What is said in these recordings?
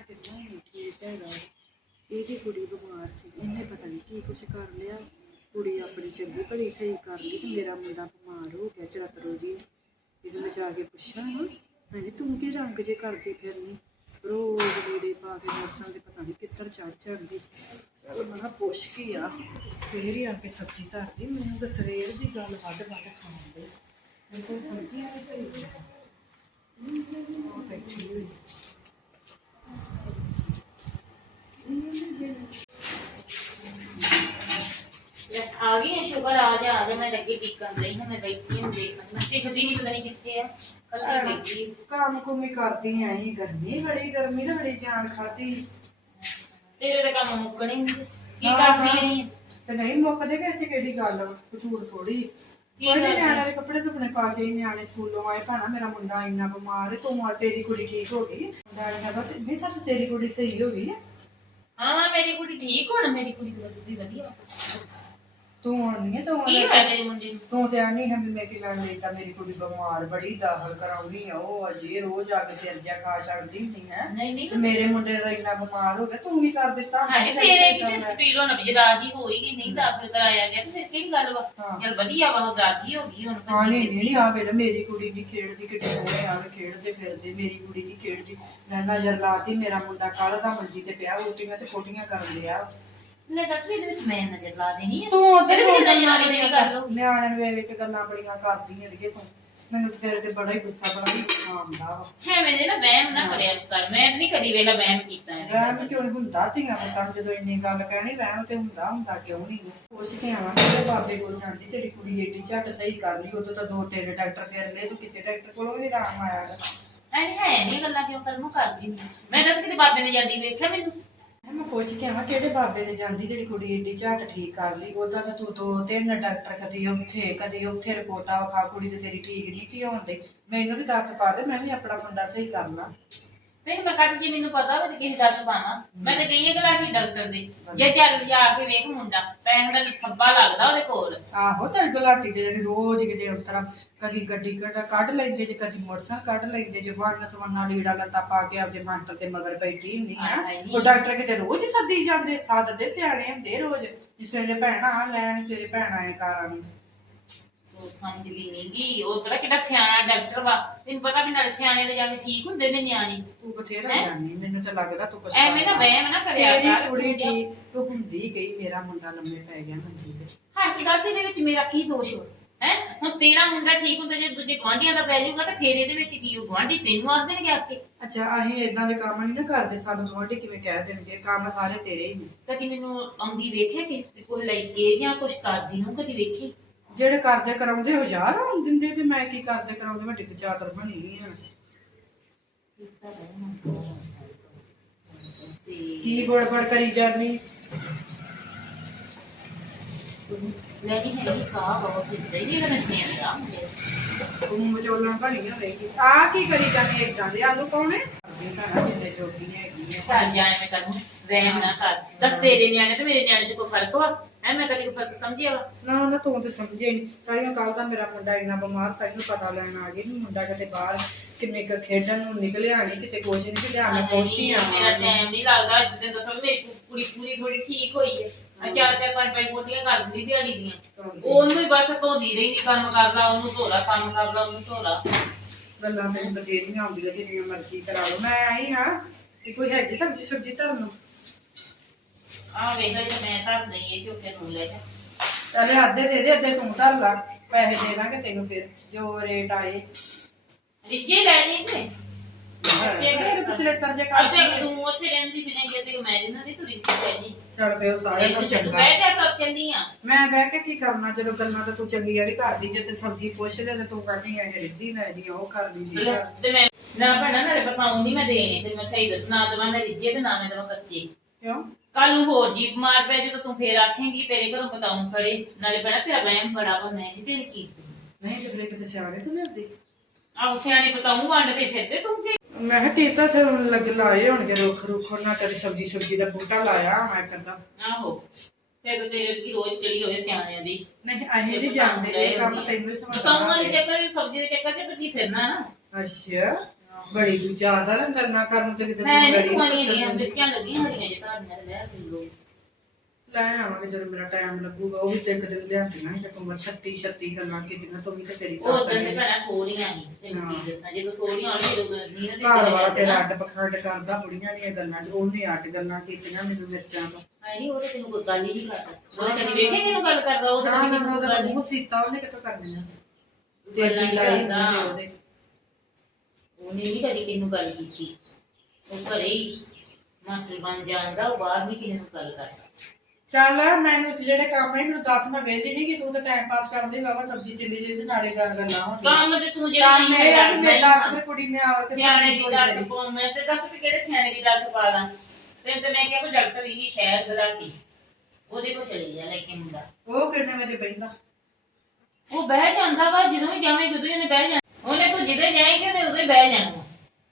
ਤੁਹਾਡੇ ਨਾਲ ਨਹੀਂ ਠੀਕ ਹੈਗਾ ਇਹਦੀ ਕੁੜੀ ਬਿਮਾਰ ਸੀ, ਇਹਨੇ ਪਤਾ ਨਹੀਂ ਕੀ ਕੁਛ ਕਰ ਲਿਆ। ਕੁੜੀ ਆਪਣੀ ਚੰਗੀ ਭਲੀ ਸਹੀ ਕਰ ਲਈ ਤੇ ਮੇਰਾ ਮੁੰਡਾ ਬਿਮਾਰ ਹੋ ਗਿਆ ਚਰਤਰੋ ਜੀ। ਇਹਨੂੰ ਮੈਂ ਜਾ ਕੇ ਪੁੱਛਾਂ ਹਾਂ ਕਹਿੰਦੀ ਤੂੰ ਕੀ ਰੰਗ ਜੇ ਕਰਦੀ ਫਿਰਨੀ? ਰੋਜ਼ ਲੀੜੇ ਪਾ ਕੇ ਨਰਸਾਂ ਦੇ ਪਤਾ ਨਹੀਂ ਕਿੱਧਰ ਚੜ ਜਾਂਦੀ। ਚਲ ਮੈਂ ਕਿਹਾ ਪੁੱਛ ਕੇ ਆ? ਫੇਰ ਹੀ ਆ ਕੇ ਸਬਜ਼ੀ ਧਰਦੀ, ਮੈਨੂੰ ਤਾਂ ਸਵੇਰ ਦੀ ਗੱਲ ਵੱਧ ਵੱਧ ਖਾਉਂਦੇ ਮੈਂ ਤਾਂ ਸਬਜ਼ੀ ਆ। ਪਈ ਉਹ ਬੈਠੀ ਹੋਈ ਲੈ ਆ ਗਈ ਹੈ ਸ਼ੁਕਰ ਆ ਜਾ ਆ ਜਾ ਮੈਂ ਲੱਗੀ ਟਿਕਣ ਲਈ ਨਾ ਮੈਂ ਬੈਠੀ ਹਾਂ ਦੇਖਣ ਮੈਂ ਟਿਕਦੀ ਨਹੀਂ ਪਤਾ ਨਹੀਂ ਕਿੱਥੇ ਆ ਕੱਲ ਬੈਠੀ ਕੰਮ ਕੁਮੀ ਕਰਦੀ ਆਂ ਹੀ ਗਰਮੀ ਬੜੀ ਗਰਮੀ ਨਾ ਬੜੀ ਜਾਨ ਖਾਦੀ ਤੇਰੇ ਤਾਂ ਕੰਮ ਮੁੱਕਣੇ ਨਹੀਂ ਕੀ ਕਰਦੀ ਹੈ। ਤੇ ਨਹੀਂ ਮੁੱਕਦੇ ਵਿੱਚ ਕਿਹੜੀ ਗੱਲ ਕਚੂਰ ਥੋੜੀ ਕੀ ਉਹਨੇ ਨਿਆਣੇ ਦੇ ਕੱਪੜੇ ਧੁੱਪਣੇ ਪਾ ਕੇ ਨਿਆਣੇ ਸਕੂਲੋਂ ਆਏ ਭਾਣਾ ਮੇਰਾ ਮੁੰਡਾ ਇੰਨਾ ਬਿਮਾਰ ਹੈ ਤੂੰ ਆ ਤੇਰੀ ਕੁੜੀ ਠੀਕ ਹੋ ਗਈ? ਡੈਡੀ ਨੇ ਬਸ ਨਹੀਂ ਸੱਚ ਤੇਰੀ ਕੁੜੀ ਸਹੀ ਹੋ ਗਈ ਹੈ? ਹਾਂ ਮੇਰੀ ਕੁੜੀ ਠੀਕ ਹੁਣ ਮੇਰੀ ਕੁੜੀ ਦੀ ਵਧੀਆ। ਤੂੰ ਹੁਣ ਨਹੀਂ ਤੂੰ ਕੀ ਹੋਇਆ ਤੇਰੇ ਮੁੰਡੇ ਨੂੰ? ਤੂੰ ਤੇ ਆਨੀ ਹੈ ਵੀ ਮੈਂ ਕਿ ਲੈਣ ਤਾਂ ਮੇਰੀ ਕੁੜੀ ਬਿਮਾਰ ਬੜੀ ਦਾਖਲ ਕਰਾਉਣੀ ਆ ਉਹ ਅਜੇ ਰੋਜ਼ ਆ ਕੇ ਸਿਰ ਜਿਹਾ ਖਾ ਛੱਡਦੀ ਨਹੀਂ ਹੈ। ਨਹੀਂ ਨਹੀਂ ਤੇ ਮੇਰੇ ਮੁੰਡੇ ਦਾ ਇੰਨਾ ਬਿਮਾਰ ਹੋ ਗਿਆ ਤੂੰ ਕੀ ਕਰ ਦਿੱਤਾ? ਹਾਂ ਤੇਰੇ ਕਿਤੇ ਪੀਰੋ ਨਾ ਵੀ ਰਾਜੀ ਹੋਏਗੀ ਨਹੀਂ ਦਾਖਲ ਕਰਾਇਆ ਗਿਆ ਤੇ ਫਿਰ ਕਿਹੜੀ ਗੱਲ ਵਾ। ਚਲ ਵਧੀਆ ਵਾ ਉਹ ਰਾਜੀ ਹੋ ਗਈ ਹੁਣ ਹਾਂ ਨਹੀਂ ਨਹੀਂ ਆ ਵੇਲੇ ਮੇਰੀ ਕੁੜੀ ਦੀ ਖੇਡਦੀ ਕਿਤੇ ਸੋਹਣੇ ਆਵੇ ਖੇਡਦੇ ਫਿਰਦੇ ਮੇਰੀ ਕੁੜੀ ਦੀ ਖੇਡਦੀ। ਨਜ਼ਰ ਲਾਤੀ ਮੇਰਾ ਮੁੰਡਾ ਕੱਲ ਦਾ ਮੰਜੀ ਤੇ ਪਿਆ ਰੋਟੀਆਂ ਤੇ ਕੋਟੀਆਂ ਕਰਨ ਲਿਆ ਲੈ ਦੱਸ ਵੀ ਇਹਦੇ ਵਿੱਚ ਮੈਂ ਨਜ਼ਰ ਲਾ ਦੇਣੀ ਹੈ ਤੂੰ ਇਹਦੇ ਵਿੱਚ ਲਾ ਕੇ ਜਿਹੜੀ ਕਰ। ਲਓ। ਨਿਆਣਿਆਂ ਨੂੰ ਵੇਖ ਕੇ ਗੱਲਾਂ ਬੜੀਆਂ ਕਰਦੀ ਅੜੀਏ ਤੂੰ। ਮੈਨੂੰ ਤੇ ਤੇਰੇ ਤੇ ਬੜਾ ਹੀ ਗੁੱਸਾ ਬੜਾ ਹੀ ਆਉਂਦਾ ਵਾ। ਹੈ ਮੈਨੇ ਨਾ ਵਹਿਮ ਨਾ ਕਰਿਆ ਕਰ। ਮੈਂ ਨਹੀਂ ਕਦੀ ਵੇਲਾ ਵਹਿਮ ਕੀਤਾ ਹੈ ਵਹਿਮ ਕਿਉਂ? ਨੀ ਹੁੰਦਾ ਧੀਆਂ ਪੁੱਤਾਂ ਨੂੰ ਜਦੋਂ ਇੰਨੀ ਗੱਲ ਕਹਿਣੀ ਵਹਿਮ ਤੇ ਹੁੰਦਾ ਹੁੰਦਾ ਕਿਉਂ ਨਹੀਂ ਪੁੱਛ ਕੇ ਆਵਾਂਗੇ ਤੇ ਬਾਬੇ ਕੋਲ ਜਾਂਦੀ ਤੇਰੀ ਕੁੜੀ ਏਡੀ ਝੱਟ ਸਹੀ ਕਰ ਲਈ ਉਦੋਂ ਤਾਂ ਦੋ ਤਿੰਨ ਡਾਕਟਰ ਫੇਰ ਲਏ ਤੂੰ ਕਿਸੇ ਡਾਕਟਰ ਕੋਲੋਂ ਵੀ ਆਰਾਮ ਆਇਆ ਗਾ। ਐਨੀ ਹੈ ਨਹੀਂ ਗੱਲਾਂ ਕਿਉਂ ਕਰਨ ਨੂੰ ਕਰਦੀ ਨਹੀਂ ਮੈਂ ਦੱਸ ਕਿਤੇ ਬਾਬੇ ਨੇ ਜਾਂਦੀ ਵੇਖਿਆ ਮੈਨੂੰ? ਮੈਂ ਪੁੱਛ ਕੇ ਆਵਾਂ ਕਿਹੜੇ ਬਾਬੇ ਦੇ ਜਾਂਦੀ ਜਿਹੜੀ ਕੁੜੀ ਏਡੀ ਝੱਟ ਠੀਕ ਕਰ ਲਈ? ਉਹਦਾ ਤਾਂ ਤੂੰ ਦੋ ਤਿੰਨ ਡਾਕਟਰ ਕਦੀ ਉੱਥੇ ਕਦੀ ਉੱਥੇ ਰਿਪੋਰਟਾਂ ਵਿਖਾ, ਕੁੜੀ ਤੇ ਤੇਰੀ ਠੀਕ ਨਹੀਂ ਸੀ ਹੁੰਦੇ ਮੈਨੂੰ ਵੀ ਦੱਸ ਪਾ ਦੇ, ਮੈਂ ਵੀ ਆਪਣਾ ਮੁੰਡਾ ਸਹੀ ਕਰਨਾ। ਨਹੀਂ ਮੈਂ ਕੱਢ ਕੇ ਮੈਨੂੰ ਪਤਾ ਵਾ ਤੇ ਕਿਸੇ ਦੱਸ ਪਾਵਾਂ। ਮੈਂ ਤਾਂ ਗਈ ਹਾਂ ਗਲਾਟੀ ਡਾਕਟਰ ਦੇ। ਜੇ ਚੱਲ ਜਾ ਕੇ ਵੇਖ ਮੁੰਡਾ ਪੈਸੇ ਦਾ ਥੱਬਾ ਲੱਗਦਾ ਉਹਦੇ ਕੋਲ। ਆਹੋ ਚੱਲ ਗਲਾਟੀ ਤੇ ਜਿਹੜੀ ਰੋਜ਼ ਕਿਤੇ ਉਤਰਾ। ਕਦੀ ਗੱਡੀ ਕੱਢ ਕੱਢ ਲੈਂਦੇ ਜੇ ਕਦੀ ਮੋਟਰਸਾਈਕਲ ਕੱਢ ਲੈਂਦੇ ਜੇ ਵੰਨ ਸਵੰਨਾ ਲੀੜਾ ਲੱਤਾ ਪਾ ਕੇ ਆਪਦੇ ਮਾਸਟਰ ਦੇ ਮਗਰ ਬੈਠੀ ਹੁੰਦੀ ਆ। ਉਹ ਡਾਕਟਰ ਕਿਤੇ ਰੋਜ਼ ਹੀ ਸੱਦੀ ਜਾਂਦੇ ਸੱਦਦੇ ਸਿਆਣੇ ਹੁੰਦੇ ਰੋਜ਼। ਜਿਸ ਵੇਲੇ ਭੈਣਾਂ ਲੈਣ ਸਵੇਰੇ ਭੈਣਾਂ ਆਏ ਕਾਰਾਂ ਨੂੰ। ਸਮਝਦੀ ਨਹੀਂ ਗੀ। ਉਹ ਪਤਾ ਕਿੱਡਾ ਸਿਆਣਾ ਡਾਕਟਰ ਵਾ। ਤੈਨੂੰ ਪਤਾ ਵੀ ਨਾਲੇ ਸਿਆਣੇ ਦੇ ਜਾ ਕੇ ਠੀਕ ਹੁੰਦੇ ਨੇ ਨਿਆਣੇ। ਤੂੰ ਬਥੇਰਾ ਜਾਣੀ ਮੈਨੂੰ ਤਾਂ ਲੱਗਦਾ ਤੂੰ ਕੁਛ ਐਵੇਂ ਨਾ ਵਹਿਮ ਨਾ ਕਰਿਆ ਤੇਰੀ ਕਰ ਕੁੜੀ ਦੀ ਤੂੰ ਹੁੰਦੀ ਗਈ ਮੇਰਾ ਮੁੰਡਾ ਲੰਮੇ ਪੈ ਗਿਆ ਮੰਜੀ ਤੇ। ਹਾਂ ਤੂੰ ਦੱਸ ਇਹਦੇ ਵਿੱਚ ਮੇਰਾ ਕੀ ਦੋਸ਼ ਹੋ ਹੈ? ਹੁਣ ਤੇਰਾ ਮੁੰਡਾ ਠੀਕ ਹੁੰਦਾ ਜੇ ਦੂਜੇ ਗੁਆਂਢੀਆਂ ਦਾ ਪੈ ਜਾਊਗਾ ਤਾਂ ਫੇਰ ਇਹਦੇ ਵਿੱਚ ਕੀ ਉਹ ਗੁਆਂਢੀ ਤੈਨੂੰ ਆਖ ਦੇਣਗੇ ਆ ਕੇ। ਅੱਛਾ ਅਸੀਂ ਇਦਾਂ ਦੇ ਕੰਮ ਨਹੀਂ ਨਾ ਕਰਦੇ ਸਾਨੂੰ ਤੁਹਾਡੇ ਕਿਵੇਂ ਕਹਿ ਦੇਣਗੇ? ਕੰਮ ਸਾਰੇ ਤੇਰੇ ਹੀ ਨੇ। ਕਦੀ ਮੈਨੂੰ ਆਉਂਦੀ ਵੇਖਿਆ ਕਿ ਕੋਈ ਲੈ ਕੇ ਜਾਂ ਕੁਝ ਕਰਦੀ ਨੂੰ ਕਦੀ ਵੇਖੀ? ਜਿਹੜੇ ਕਰਦੇ ਕਰਾਉਂਦੇ ਹੋ ਯਾਰ ਹੁਣ ਦਿੰਦੇ ਵੀ ਮੈਂ ਕੀ ਕਰਦੇ ਕਰਾਉਂਦੇ ਵੱਡੀ ਤੇ ਚਾਦਰ ਬਣੀ ਆ। ਕੀ ਬੜਬੜ ਕਰੀ ਜਾਨੀ? ਮੈਂ ਨਹੀਂ ਹੈ ਖਾ ਬਹੁਤ ਤੇ ਨਹੀਂ ਇਹਦਾ ਨਸਨੀਆਂ ਦਾ ਤੂੰ ਵਿਚੋਲਣ ਬਣੀ ਰਹੇਗੀ ਆ ਕੀ ਕਰੀ ਜਾਨੀ ਇਦਾਂ ਦੇ? ਆਲੂ ਪਾਉਣੇ? ਜਿੰਨੇ ਜੋਗੀਆਂ ਹੈਗੀਆਂ ਘਰ ਜਾਏ ਮੈਂ ਕਰੂੰ ਵਹਿਮ ਨਾ ਕਰ। ਦੱਸ ਤੇਰੇ ਨਿਆਣੇ ਤੇ ਮੇਰੇ ਨਿਆਣੇ ਚ ਕੋਈ ਫ਼ਰਕ ਵਾ? ਐ ਮੈਂ ਕਦੀ ਕੋਈ ਫ਼ਰਕ ਸਮਝਿਆ ਵਾ? ਨਾ ਨਾ ਤੂੰ ਤੇ ਸਮਝੇ ਨਹੀਂ ਤਾਈਓ ਕੱਲ ਦਾ ਮੇਰਾ ਮੁੰਡਾ ਇੰਨਾ ਬਿਮਾਰ ਤਾਈਓ ਪਤਾ ਲੈਣ ਆ ਗਈ ਵੀ ਮੁੰਡਾ ਕਿਤੇ ਬਾਹਰ ਕਿੰਨੇ ਕ ਖੇਡਣ ਨੂੰ ਨਿਕਲਿਆ ਨਹੀਂ ਕਿਤੇ ਕੁਝ ਨਹੀਂ ਕਿ ਲਿਆ ਮੈਂ ਕੋਸ਼ੀ ਆ। ਮੇਰਾ ਟਾਈਮ ਨਹੀਂ ਲੱਗਦਾ ਜਿੱਦਾਂ ਦੱਸੋ ਮੇਰੀ ਕੁੜੀ ਪੂਰੀ ਥੋੜੀ ਠੀਕ ਹੋਈ ਹੈ ਆ ਚਾਰ ਪੰਜ ਪੰਜ ਮੋਟੀਆਂ ਕਰ ਦਿੰਦੀ ਦਿਹਾੜੀ ਦੀਆਂ। ਉਹਨੂੰ ਹੀ ਬਸ ਧੋਦੀ ਰਹੀ ਨਹੀਂ ਕੰਮ ਕਰਦਾ ਉਹਨੂੰ ਧੋਲਾ ਕੰਮ ਕਰਦਾ ਉਹਨੂੰ ਧੋਲਾ। ਗੱਲਾਂ ਮੈਨੂੰ ਬਥੇਰੀਆਂ ਆਉਂਦੀਆਂ ਜਿੰਨੀਆਂ ਮਰਜ਼ੀ ਕਰਾ ਲਓ। ਮੈਂ ਆਈ ਹਾਂ ਕਿ ਕੋਈ ਹੈਗੀ ਸਬਜੀ ਸਬਜੀ ਧਰਨ ਨੂੰ? ਆ ਵੇਖ ਜੇ ਮੈਂ ਧਰ ਦਈ ਇਹ ਝੋਕੇ ਨੂੰ ਲੈ ਜਾ ਚੱਲ ਅੱਧੇ ਦੇ ਦੇ ਅੱਧੇ ਤੂੰ ਧਰ ਲਾ। ਪੈਸੇ ਦੇ ਦਾਂਗੇ ਤੈਨੂੰ ਫਿਰ ਜੋ ਰੇਟ ਆਏ। ਰਿੱਜੇ ਲੈ ਲਈ ਤੇ ਜਿਹੜੇ ਪਿਛਲੇ ਤਰਜੇ ਅੱਧੇ ਕਰਦੇ ਤੂੰ ਉੱਥੇ ਰਹਿੰਦੀ ਵੀ ਨਹੀਂ ਤੇ ਮੈਂ ਜਿੰਨਾ ਦੀ ਤੂੰ ਰਿੱਜੇ ਲੈ ਲਈ। ਚੱਲ ਪਿਓ ਸਾਰੇ ਨੂੰ ਚੰਗਾ। ਬਹਿ ਜਾ ਕਰ ਚੱਲੀ ਆ। ਮੈਂ ਬਹਿ ਕੇ ਕੀ ਕਰਨਾ ਜਦੋਂ ਗੱਲਾਂ ਤਾਂ ਤੂੰ ਚੰਗੀ ਵਾਲੀ ਕਰਦੀ ਜੇ ਤੇ ਸਬਜੀ ਪੁੱਛ ਲੈ ਤੇ ਤੂੰ ਕਹਿੰਦੀ ਇਹ ਰਿੱਧੀ ਲੈ ਜੀ ਉਹ ਕਰ ਲਈ ਜੀ। ਤੇ ਮੈਂ ਨਾ ਭੈਣਾ ਨਾਲੇ ਬਤਾਉਂ ਨਹੀਂ ਮੈਂ ਦੇਣੀ ਤੇ ਮੈਂ ਸਹੀ ਦੱਸਣਾ ਦਵਾਂ ਮੈਂ ਰਿੱਜੇ ਤੇ ਨਾ ਮੈਂ ਦਵਾਂ ਕੱਚੇ। ਕਿਉਂ? ਕੱਲ ਨੂੰ ਹੋਰ ਜੀਪ ਮਾਰ ਪੈ ਜਦੋਂ ਤੂੰ ਫੇਰ ਆਖੇਂਗੀ ਤੇਰੇ ਘਰੋਂ ਬਤਾਉਂ ਖੜੇ ਨਾਲੇ ਭੈਣਾ ਤੇਰਾ ਵਹਿਮ ਬੜਾ ਮੈਂ ਨਹੀਂ ਤੇਰੀ ਕੀ ਨਹੀਂ ਤੇ ਕਿਤੇ ਸਿਆਣੇ ਤੂੰ ਲਿਆਂਦੀ। ਆਹ ਸਿਆਣੇ ਬਤਾਉਂ ਵੰਡ ਤੇ ਫਿਰਦੇ ਤੂੰ ਕੀ ਮੈਂ ਕਿਹਾ ਤੀਤਾ ਤੇ ਲੱਗ ਲਾਏ ਹੋਣਗੇ ਰੁੱਖ ਰੁੱਖ ਉਹਨਾਂ ਤੇਰੀ ਸਬਜੀ ਸਬਜੀ ਦਾ ਬੂਟਾ ਲਾਇਆ ਮੈਂ ਕਹਿੰਦਾ। ਆਹੋ ਫਿਰ ਤੇਰੇ ਕੀ ਰੋਜ਼ ਚੜੀ ਹੋਏ ਸਿਆਣਿਆਂ ਦੀ। ਨਹੀਂ ਅਸੀਂ ਨਹੀਂ ਜਾਣਦੇ ਇਹ ਕੰਮ ਤੈਨੂੰ ਹੀ ਸਮਝਦਾ ਬਤਾਉਂ ਵਾਲੀ ਚੱਕਰ ਸਬਜ਼ੀ ਦੇ ਚੱਕਰ 'ਚ ਭੱਜੀ ਫਿਰਨਾ ਨਾ। ਅੱਛਾ। ਬੜੀ ਤੂੰ ਜ਼ਿਆਦਾ ਨਾ ਗੱਲਾਂ ਕਰਨ ਤੇ ਕਿਤੇ ਮੈਂ ਤੂੰ ਨਹੀਂ ਬੜੀ ਤੁਮਾਰੀ ਨਹੀਂ ਬੱਚਿਆਂ ਲੱਗੀਆਂ ਹੋਣੀਆਂ ਜੇ ਤੁਹਾਡੀਆਂ ਤੇ ਲੈ ਕੇ ਲੋ ਲੈ ਆਵਾਂਗੇ ਜਦੋਂ ਮੇਰਾ ਟਾਈਮ ਲੱਗੂਗਾ ਉਹ ਵੀ ਤੇ ਇੱਕ ਦਿਨ ਲਿਆਂਦੀਆਂ ਸੀ ਤੇ ਤੂੰ 36 36 ਗੱਲਾਂ ਕੀਤੀਆਂ ਤੂੰ ਵੀ ਤੇ ਤੇਰੀ ਉਹ ਸੱਸ ਤਾਂ ਨੇ। ਭੈਣਾ ਥੋੜੀਆਂ ਹੀ ਤੈਨੂੰ ਕੀ ਦੱਸਾਂ ਜਦੋਂ ਥੋੜੀਆਂ ਹੋਣ ਜਦੋਂ ਨਹੀਂ ਨਾ ਘਰ ਵਾਲਾ ਤੇਰਾ ਅੱਡ ਪਖੰਡ ਕਰਦਾ ਬੁੜੀਆਂ ਦੀਆਂ ਗੱਲਾਂ 'ਚ ਉਹਨੇ ਅੱਡ ਗੱਲਾਂ ਕੀਤੀਆਂ ਮੈਨੂੰ ਮਿਰਚਾਂ ਤੋਂ। ਆਈ ਨਹੀਂ ਉਹ ਤਾਂ ਤੈਨੂੰ ਕੋਈ ਗੱਲ ਹੀ ਨਹੀਂ ਕਰਦਾ। ਉਹ ਕਦੀ ਵੇਖੇ ਕਿਹਨੂੰ ਗੱਲ ਕਰਦਾ ਉਹ ਤਾਂ ਨਾ ਕਦੀ ਨਾ ਮੈਨੂੰ ਉਹਦਾ ਗੱਲ ਤਾਂ ਨਹੀਂ ਮੂੰਹ ਸੀਤਾ ਉਹਨੇ ਕਿੱਥੋਂ ਕਰਨੀਆਂ? ਗੱਲਾਂ ਤੇਰੀ ਹੀ ਲਾਈ ਕਰਦਾ। ਮੂੰਹ ਤੇ ਉਹਦੇ। ਉਹਨੇ ਨਹੀਂ ਕਦੀ ਕਿਹਨੂੰ ਗੱਲ ਕੀਤੀ। ਉਹ ਘਰੇ ਹੀ ਮਾਸਟਰ ਬਣ ਜਾਂਦਾ ਉਹ ਬਾਹਰ ਨਹੀਂ ਕਿਸੇ ਨੂੰ ਗੱਲ ਕਰਦਾ। ਚੱਲ ਮੈਨੂੰ ਜਿਹੜੇ ਕੰਮ ਹੈ ਮੈਨੂੰ ਦੱਸ ਮੈਂ ਵੇਂਦੀ ਨਹੀਂ ਕਿ ਤੂੰ ਤਾਂ ਟਾਈਮ ਪਾਸ ਕਰਨ ਵਾ ਸਬਜ਼ੀ ਚੱਲੀ ਜੇ ਤੇ ਨਾਲੇ ਗੱਲ ਗੱਲਾਂ ਹੋਣਗੀਆਂ ਕੰਮ ਤੇ ਤੂੰ ਕੰਮ ਜਿਹੜੀ ਇਹ ਆ ਵੀ ਮੈਂ ਦੱਸ ਵੀ ਕੁੜੀ ਮੈਂ ਆਵੇ ਤੇ ਸਿਆਣੇ ਦੀ ਦੱਸ ਕਰੇ। ਪੋ ਮੈਂ ਤੇ ਦੱਸ ਵੀ ਕਿਹੜੇ ਸਿਆਣੇ ਦੀ ਦੱਸ ਪਾ ਦਾਂ। ਫਿਰ ਤੇ ਮੈਂ ਕਿਹਾ ਕੋਈ ਡਾਕਟਰ ਹੀ ਸ਼ਹਿਰ ਘਰਾਟੀ ਉਹਦੇ ਕੋਲ ਚਲੀ ਜਾ ਲੈ ਕੇ ਮੁੰਡਾ। ਉਹ ਕਿੰਨੇ ਵਜੇ ਬੈਠਦਾ ਉਹ ਬਹਿ ਜਾਂਦਾ ਵਾ ਜਦੋਂ ਵੀ ਜਾਵੇਂ ਜਦੋਂ ਉਹਨੇ ਬਹਿ ਜਾਣਾ। ਉਹਨੇ ਤੂੰ ਜਿੱਦੇ ਜਾਏਂਗੇ ਤੇ ਉਦੋਂ ਹੀ ਬਹਿ ਜਾਣਾ।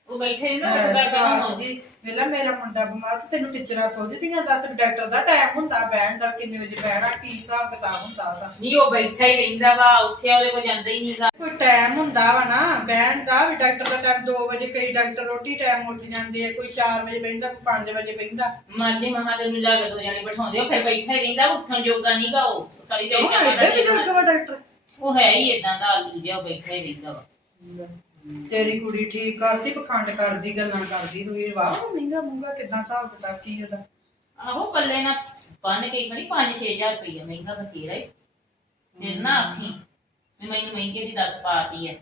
ਉਹ ਬੈਠੇ ਨਹੀਂ ਨਾ ਉੱਠ ਬੈਠਾ ਨਾ ਜੀ ਵੇਲਾ ਮੇਰਾ ਮੁੰਡਾ ਬਿਮਾਰ ਤੇ ਤੈਨੂੰ ਟੀਚਰਾਂ ਸੋਚਦੀਆਂ ਦੱਸ ਡਾਕਟਰ ਦਾ ਟਾਈਮ ਹੁੰਦਾ ਬਹਿਣ ਦਾ ਕਿੰਨੇ ਵਜੇ ਬਹਿਣਾ ਕੀ ਹਿਸਾਬ ਕਿਤਾਬ ਹੁੰਦਾ ਉਹਦਾ। ਨਹੀਂ ਉਹ ਬੈਠਾ ਹੀ ਰਹਿੰਦਾ ਵਾ ਉੱਥੇ ਉਹਦੇ ਕੋਲ ਜਾਂਦਾ ਹੀ ਨਹੀਂਗਾ। ਕੋਈ ਟਾਈਮ ਹੁੰਦਾ ਵਾ ਨਾ ਬਹਿਣ ਦਾ ਵੀ ਡਾਕਟਰ ਦਾ ਟਾਈਮ 2 ਵਜੇ ਕਈ ਡਾਕਟਰ ਰੋਟੀ ਟਾਈਮ ਉੱਠ ਜਾਂਦੇ ਆ ਕੋਈ 4 ਵਜੇ ਬਹਿੰਦਾ ਕੋਈ 5 ਵਜੇ ਬਹਿੰਦਾ। ਮਾਤੇ ਮਹਾਦੇਵ ਨੂੰ ਲਾਗਤ ਹੋ ਜਾਣੀ ਬਿਠਾਉਂਦੇ ਉਹ ਫਿਰ ਬੈਠਾ ਹੀ ਰਹਿੰਦਾ ਉੱਠਣ ਜੋਗਾ ਨਹੀਂਗਾ ਉਹ। ਸਾਰੀ ਐਡਾ ਬਜ਼ੁਰਗ ਵਾ ਡਾਕਟਰ। ਉਹ ਹੈ ਹੀ ਇਦਾਂ ਦਾ ਆਲੂ ਜਿਹਾ ਉਹ ਬੈਠਾ ਹੀ ਰਹਿੰਦਾ ਵਾ। ਤੇਰੀ ਕੁੜੀ ਠੀਕ ਕਰਦੀ ਪਖੰਡ ਕਰਦੀ ਗੱਲਾਂ ਕਰਦੀ ਤੂੰ ਵਾਹ। ਮਹਿੰਗਾ ਮੁੰਗਾ ਕਿਦਾਂ ਹਿਸਾਬ ਕਿਤਾਬ ਕੀ ਉਹਦਾ? ਆਹੋ ਪੱਲੇ ਨਾ ਬੰਨ ਕੇ ਖੜੀ 5-6000 ਰੁਪਈਆ ਮਹਿੰਗਾ ਬਥੇਰਾ ਈ। ਫਿਰ ਨਾ ਆਖੀ ਵੀ ਮੈਨੂੰ ਮਹਿੰਗੇ ਦੀ ਦੱਸ ਪਾਤੀ ਐ।